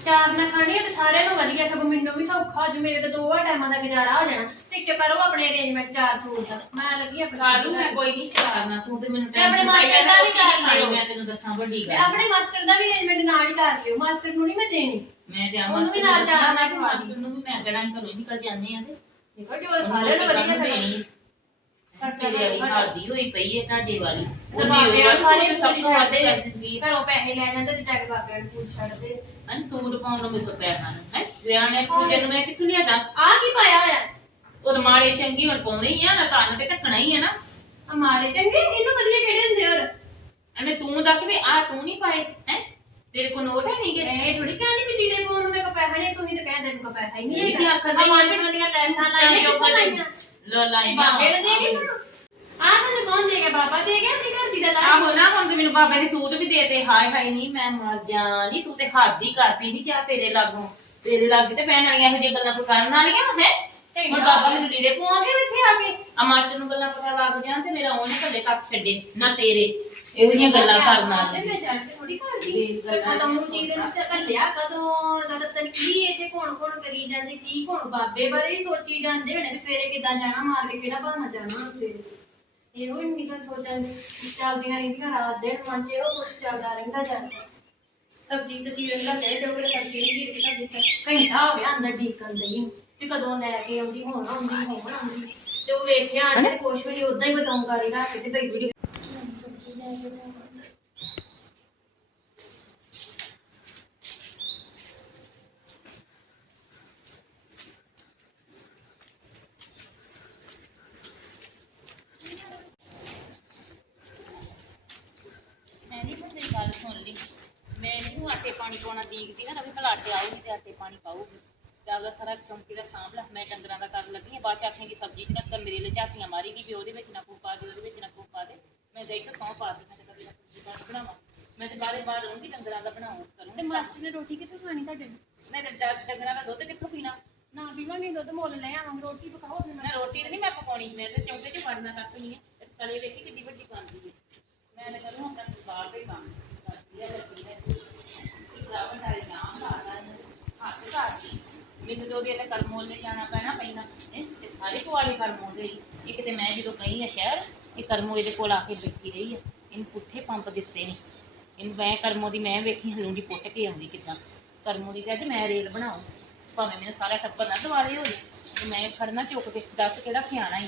ਚਾਰ ਨਾ ਖਾਣੀ ਆ ਤੇ ਸਾਰਿਆਂ ਨੂੰ ਵਧੀਆ ਸਗੋਂ ਮੈਨੂੰ ਵੀ ਸੌਖਾ ਹੋ ਜੂ ਮੇਰੇ ਤੇ ਦੋਵਾਂ ਟਾਈਮਾਂ ਦਾ ਗੁਜ਼ਾਰਾ ਹੋ ਜਾਣਾ। ਤੇ ਚ ਕਰੋ ਆਪਣੇ ਅਰੇਂਜਮੈਂਟ ਚਾਰ ਸੂਟ। ਦਾ ਮੈਂ ਲੱਗੀ ਆਪਣੇ ਖਾ ਲੂੰ ਮੈਂ ਕੋਈ ਨਹੀਂ ਚਾਰਨਾ ਤੂੰ ਤੇ ਮੈਨੂੰ ਆਪਣੇ ਮਾਸਟਰ ਦਾ ਵੀ ਖਾਣੀ ਲਿਓ। ਮੈਂ ਤੈਨੂੰ ਦੱਸਾਂ ਵੱਡੀ ਤੇ ਗੱਲ। ਆਪਣੇ ਮਾਸਟਰ ਦਾ ਵੀ ਅਰੇਂਜਮੈਂਟ ਨਾਲ ਹੀ ਕਰ ਲਿਓ ਮਾਸਟਰ ਨੂੰ ਨਹੀਂ ਮੈਂ ਦੇਣੀ। ਮੈਂ ਤੇ ਉਹਨੂੰ ਵੀ ਨਾਲ ਚਾਰ ਨਾਲ ਖਵਾ ਮਾਸਟਰ ਨੂੰ ਵੀ ਮੈਂ ਕਹਿਣਾ ਘਰੋਂ ਨਿਕਲ ਜਾਂਦੇ ਆ ਤੇ। ਦੇਖੋ ਜੋ ਸਾਰਿਆਂ ਨੂੰ ਵਧੀਆ ਸਗੋਂ ਵਾਲੀ ਹਾਦੀ ਹੋਈ ਪਈ ਹੈ ਤੁਹਾਡੇ ਵਾਲੀ। ਤੇ ਬਾਬਿਆਂ ਨੂੰ ਸਾਰੇ ਸਭ ਤੋਂ ਵੱਧ ਕਰ ਦਿੰਦੀ। ਘਰੋਂ ਪੈਸੇ ਲੈ ਜਾਂਦੇ ਤੇ ਜਾ ਕੇ ਬਾਬਿਆਂ ਨੂੰ ਪੂਛ ਛੱਡਦੇ ਮੈਂ ਸੂਟ ਪਾਉਣ ਨੂੰ ਮੇਰੇ ਤੋਂ ਪੈਸਾ ਨਹੀਂ ਹੈ। ਸਿਆਣੇ ਪੂਜਨ ਨੂੰ ਮੈਂ ਕਿੱਥੋਂ ਲਿਆਦਾ? ਆ ਕੀ ਪਾਇਆ ਹੋਇਆ? ਉਹ ਮਾੜੇ ਚੰਗੀ ਹੁਣ ਪਾਉਣੇ ਹੀ ਆ ਨਾ ਕੰਨ ਤੇ ਢੱਕਣਾ ਹੀ ਆ ਨਾ। ਆ ਮਾੜੇ ਚੰਗੇ? ਇਹਨੂੰ ਵਧੀਆ ਕਿਹੜੇ ਹੁੰਦੇ ਹੋਰ? ਐਵੇਂ ਤੂੰ ਦੱਸ ਵੀ ਆ ਤੂੰ ਨਹੀਂ ਪਾਏ ਹੈ? ਤੇਰੇ ਕੋਲ ਨੋਟ ਹੈ ਨਹੀਂਗੇ? ਇਹ ਥੋੜੀ ਕਹਿੰਦੀ ਵੀ ਲੀੜੇ ਪਾਉਣ ਨੂੰ ਮੇਰੇ ਕੋਲ ਪੈਸਾ ਨਹੀਂ ਤੁਸੀਂ ਤਾਂ ਕਹਿੰਦੇ ਮੇਰੇ ਕੋਲ ਪੈਸਾ ਹੀ ਨਹੀਂ ਇਹ ਕੀ ਆਖਣ ਆ ਡਈ ਮਾੜੇ ਦੀਆਂ ਲੈਸਾਂ ਲਾਈਆਂ ਕਿੱਥੋਂ ਲਾਈਆਂ? ਲੋ ਲਾਈ ਬਾਬੇ ਨੇ ਦੇ ਕੇ ਤੁਹਾਨੂੰ ਆ ਤੁਹਾਨੂੰ ਕੌਣ ਦੇ ਗਿਆ ਬਾਬਾ? ਦੇ ਗਿਆ ਆਪਣੀ ਘਰ ਦੀ ਦਾ ਲਾ ਆਹੋ ਨਾ ਹੁਣ ਤੇ ਮੈਨੂੰ ਬਾਬੇ ਨੇ ਸੂਟ ਵੀ ਦੇਤੇ। ਹਾਏ ਹਾਏ ਨਹੀਂ ਮੈਂ ਮਰ ਜਾਣੀ। ਤੂੰ ਤੇ ਹੱਦ ਹੀ ਕਰਤੀ ਨਹੀਂ ਚਾ ਤੇਰੇ ਲਾਗੋਂ। ਤੇਰੇ ਲਾਗੇ ਤੇ ਪੈਣ ਵਾਲੀਆਂ ਇਹੋ ਜਿਹੀਆਂ ਗੱਲਾਂ ਕੋਈ ਕਰਨ ਵਾਲੀਆਂ ਹੈ? ਹੁਣ ਬਾਬਾ ਮੈਨੂੰ ਲੀੜੇ ਪਵਾਉਂਦੇ ਇੱਥੇ ਆ ਕੇ। ਆ ਮਾਸਟਰ ਨੂੰ ਗੱਲਾਂ ਪਤਾ ਲੱਗ ਜਾਣ ਤੇ ਮੇਰਾ ਉਹਨੇ ਕੱਲੇ ਕੱਪ ਛੱਡੇ ਨਾ ਤੇਰੇ। ਇਹੋ ਜਿਹੀਆਂ ਗੱਲਾਂ ਕਰਨ ਵਾਲੀਆਂ ਮੈਂ ਜਾਣ ਕੇ ਥੋੜੀ ਕਰਦੀ ਕਦੋਂ ਨੂੰ ਚੀਜ਼ ਦੇ ਵਿੱਚ ਕੱਲਿਆ ਕਦੋਂ? ਲੜਤਨ ਕੀ ਇੱਥੇ ਕੌਣ ਕੌਣ ਕਰੀ ਜਾਂਦੇ ਕੀ ਕੌਣ ਬਾਬੇ ਬਾਰੇ ਹੀ ਸੋਚੀ ਜਾਂਦੇ ਹੋਣੇ ਵੀ ਸਵੇਰੇ ਕਿੱਦਾਂ ਜਾਣਾ ਮਾਰ ਕੇ ਕਿਹੜਾ ਬਹਾਨਾ ਜਾਣਾ ਸਵੇਰੇ ਇਹੋ ਹੀ ਨਿਕਲ ਸੋਚਾਂ ਚੱਲਦੀਆਂ ਰਹਿੰਦੀਆਂ ਰਾਤ ਦਿਨ ਮਨ 'ਚ ਇਹੋ ਕੁਛ ਚੱਲਦਾ ਰਹਿੰਦਾ ਜਾਂਦਾ ਸਬਜ਼ੀ ਤੇ ਚੀਰਨ ਲੈ ਦੋ ਕਿ ਸਬਜ਼ੀ ਨਹੀਂ ਚੀਰ ਦਿੱਤਾ ਘੰਟਾ ਹੋ ਗਿਆ ਅੰਦਰ ਢੀਕਣ ਦਈ ਵੀ ਕਦੋਂ ਲੈ ਕੇ ਆਉਂਦੀ ਹੁਣ ਆਉਂਦੀ ਹੁਣ ਆਉਂਦੀ। ਤੇ ਉਹ ਵੇਖਿਆ ਆਣ ਕੁਛ ਵੀ ਨੀ, ਓਦਾਂ ਹੀ ਬਤਾਉਂ ਕਰੀ ਰੱਖ ਕੇ ਬੈਠੀ ਸਬਜ਼ੀ ਲੈ ਕੇ ਜਾਵਾਂ ਮੈਂ ਨਹੀਂ ਮੇਰੀ ਗੱਲ ਸੁਣ ਲਈ ਮੈਂ ਨਹੀਂ ਆਟੇ ਪਾਣੀ ਪਾਉਣਾ ਦੀਕਦੀ ਨਾ ਰਵੀ ਭਲਾ ਆਟੇ ਆਊਗੀ ਤੇ ਆਟੇ ਪਾਣੀ ਪਾਊਗੀ। ਤੇ ਆਪਦਾ ਸਾਰਾ ਚੌਂਕੀ ਦਾ ਸਾਂਭ ਲੈ ਮੈਂ ਡੰਗਰਾਂ ਦਾ ਕਰਨ ਲੱਗੀ ਆ ਬਾਅਦ ਚ ਆਖੇਂਗੀ ਸਬਜ਼ੀ ਚ ਨਾ ਤਾਂ ਮੇਰੇ ਲਈ ਝਾਤੀਆਂ ਮਾਰੀਗੀ ਵੀ ਉਹਦੇ ਵਿੱਚ ਨਾ ਕੋ ਪਾ ਦੇ ਉਹਦੇ ਵਿੱਚ ਨਾ ਕੋ ਪਾ ਦੇ। ਮੈਂ ਦੇਖ ਕੇ ਸੌਂ ਪਾ ਦੀ ਮੈਂ ਤੇ ਕਦੀ ਨਾ ਸਬਜ਼ੀ ਬਾਅਦ ਬਣਾਵਾਂ ਮੈਂ ਤੇ ਬਾਅਦੇ ਬਾਅਦ ਰਹੂੰਗੀ ਡੰਗਰਾਂ ਦਾ ਬਣਾਉਂ ਤੇ ਕਰੂੰਗੀ ਮਾਸਟਰ ਨੇ ਰੋਟੀ ਕਿੱਥੋਂ ਖਾਣੀ ਤੁਹਾਡੇ ਨੂੰ ਮੈਂ ਤੇ ਡ- ਡੰਗਰਾਂ ਦਾ ਦੁੱਧ ਕਿੱਥੋਂ ਪੀਣਾ? ਨਾ ਪੀਵਾਂਗੇ ਦੁੱਧ ਮੁੱਲ ਲੈ ਆਵਾਂਗੇ ਰੋਟੀ ਪਕਾਓ ਫਿਰ ਮੈਂ ਰੋਟੀ ਨਹੀਂ ਮੈਂ ਪਕਾਉਣੀ ਮੈਂ ਤੇ ਚੌਂਕੇ 'ਚ ਵੜਨਾ ਤੱਕ ਨਹੀਂ ਹੈ। ਤੇ ਤਲੇ ਵੇਖੀ ਕਿੱਡੀ ਵੱਡੀ ਬਣਦੀ ਹੈ। ਮੈਂ ਤਾਂ ਕਰੂੰ ਆਪਣਾ ਸਰਕਾਰ ਦੇ ਕੰਮ ਹੈ ਮੈਨੂੰ ਦੋ ਦਿਨ ਕਰਮੋਲ ਲੈ ਜਾਣਾ ਪੈਣਾ ਪੈਣਾ ਤੇ ਸਾਰੇ ਕੁਆਲੇ ਕਰਮੋਲ ਦੇ ਹੀ। ਇੱਕ ਮੈਂ ਜਦੋਂ ਗਈ ਆ ਸ਼ਹਿਰ, ਇਹ ਕਰਮੋ ਇਹਦੇ ਕੋਲ ਆ ਕੇ ਬੈਠੀ ਰਹੀ ਆ। ਇਹਨੂੰ ਪੁੱਠੇ ਪੰਪ ਦਿੱਤੇ ਨੇ। ਇਹਨੂੰ ਮੈਂ ਕਰਮੋ ਦੀ ਮੈਂ ਵੇਖੀ ਹਲੂੰਡੀ ਪੁੱਟ ਕੇ ਆਉਂਦੀ ਕਿਦਾਂ। ਕਰਮੋ ਦੀ ਤੇ ਮੈਂ ਰੇਲ ਬਣਾਉਂ। ਭਾਵੇਂ ਮੈਨੂੰ ਸਾਰਾ ਟੱਬਰ ਨਾ ਦਿਵਾਲੇ ਹੋ ਜੇ ਮੈਂ ਖੜਨਾ ਚੁੱਕ ਕੇ ਦੱਸ ਕਿਹੜਾ ਸਿਆਣਾ ਹੀ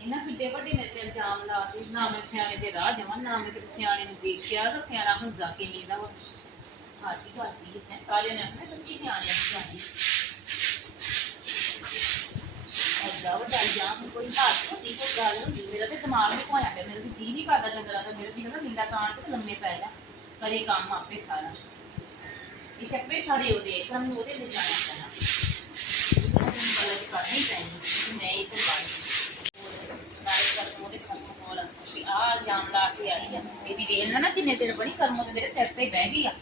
ਇਹਨਾਂ ਕਿੱਡੇ ਵੱਡੇ ਮੇਰੇ ਤੇ ਇਲਜ਼ਾਮ ਲਾ ਕੇ, ਨਾ ਮੈਂ ਸਿਆਣੇ ਦੇ ਰਾਹ ਜਾਵਾਂ, ਨਾ ਮੈਂ ਕਿਸੇ ਸਿਆਣੇ ਨੂੰ ਦੇਖਿਆ ਤਾਂ ਸਿਆਣਾ ਹੁੰਦਾ ਕਿਵੇਂ ਦਾ ਵਾ ਹਾਜੀ ਕਰਦੀ ਹੈ ਸਾਰਿਆਂ ਨੇ ਆਪਣੇ ਸੱਚੀ ਸਿਆਣਿਆਂ ਦੀ ਜਾਂਦੀ ਅੱਡਾ ਵੱਡਾ ਇਲਜ਼ਾਮ, ਕੋਈ ਹੱਥ ਹੁੰਦੀ, ਕੋਈ ਗੱਲ ਹੁੰਦੀ। ਮੇਰਾ ਤੇ ਦਿਮਾਗ ਨੂੰ ਘੁਆਇਆ ਪਿਆ, ਮੇਰਾ ਤੇ ਜੀ ਨਹੀਂ ਕਰਦਾ ਚੰਦਰਾ ਦਾ। ਮੇਰਾ ਜੀ ਨਾ ਨੀਲਾ ਕਾਂਡ ਤੇ ਲੰਮੇ ਪੈ ਜਾ। ਕਰੇ ਕੰਮ ਆਪੇ ਸਾਰਾ। ਇਹ ਆਪੇ ਸਾਰੇ ਉਹਦੇ ਕੰਮ ਨੂੰ ਉਹਦੇ ਲੈ ਜਾਣਾ ਪੈਣਾ। ਉਹਨਾਂ ਨੂੰ ਗਲਤ ਕਰਨੀ ਪੈਣੀ, ਕਿ ਮੈਂ ਇਹ ਤੋਂ ਬਾਅਦ ਨਾਲੇ ਕਰਮੋ ਦੇ ਖਸਮ ਹੋਲ ਵੀ ਆ ਜਾਮ ਲਾ ਕੇ ਆਈ ਆ। ਇਹਦੀ ਰੇਲ ਨਾ ਨਾ ਜਿੰਨੇ ਦਿਨ ਬਣੀ, ਕਰਮੋ ਤੇ ਮੇਰੇ ਸਿਰ ਤੇ ਬਹਿ ਗਈ ਆ।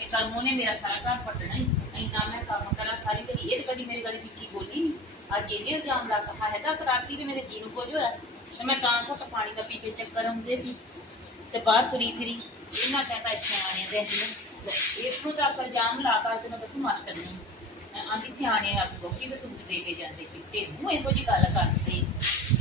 ਇਹ ਕਰਮੋ ਨੇ ਮੇਰਾ ਸਾਰਾ ਘਰ ਪੱਟਣਾ ਹੀ। ਇੰਨਾ ਮੈਂ ਕੰਮ ਕਰਾਂ, ਸਾਰੀ ਦਿਨ ਇਹ ਕਦੀ ਮੇਰੀ ਗਲੀ ਸਿੱਕੀ ਬੋਲੀ ਨਹੀਂ ਅੱਜ ਇਹਨੇ ਇਲਜ਼ਾਮ ਲਾ ਕੇ ਹੈ ਦੱਸ ਰਾਤੀ ਤੇ ਮੇਰੇ ਜੀ ਨੂੰ ਕੁਝ ਹੋਇਆ। ਤੇ ਮੈਂ ਤਾਂ ਘੁੱਟ ਪਾਣੀ ਦਾ ਪੀ ਕੇ ਚੱਕਰ ਆਉਂਦੇ ਸੀ। ਤੇ ਬਾਹਰ ਤੁਰੀ ਫਿਰੀ। ਇਹਨਾਂ ਕਹਿੰਦਾ ਇੱਥੇ ਆਣੇ ਦੇ ਇਸ ਨੂੰ ਤਾਂ ਇਲਜ਼ਾਮ ਲਾਤਾ ਤੇ ਮੈਂ ਦੱਸੂ ਮਾਸਟਰ ਨੂੰ ਆਂਦੀ ਸਿਆਣੇ ਆਪ ਲੋਕੀ ਦੇ ਸੂਟ ਦੇ ਕੇ ਜਾਂਦੇ ਕਿਤੇ ਨੂੰ ਇਹੋ ਜੀ ਗੱਲ ਕਰਦੇ।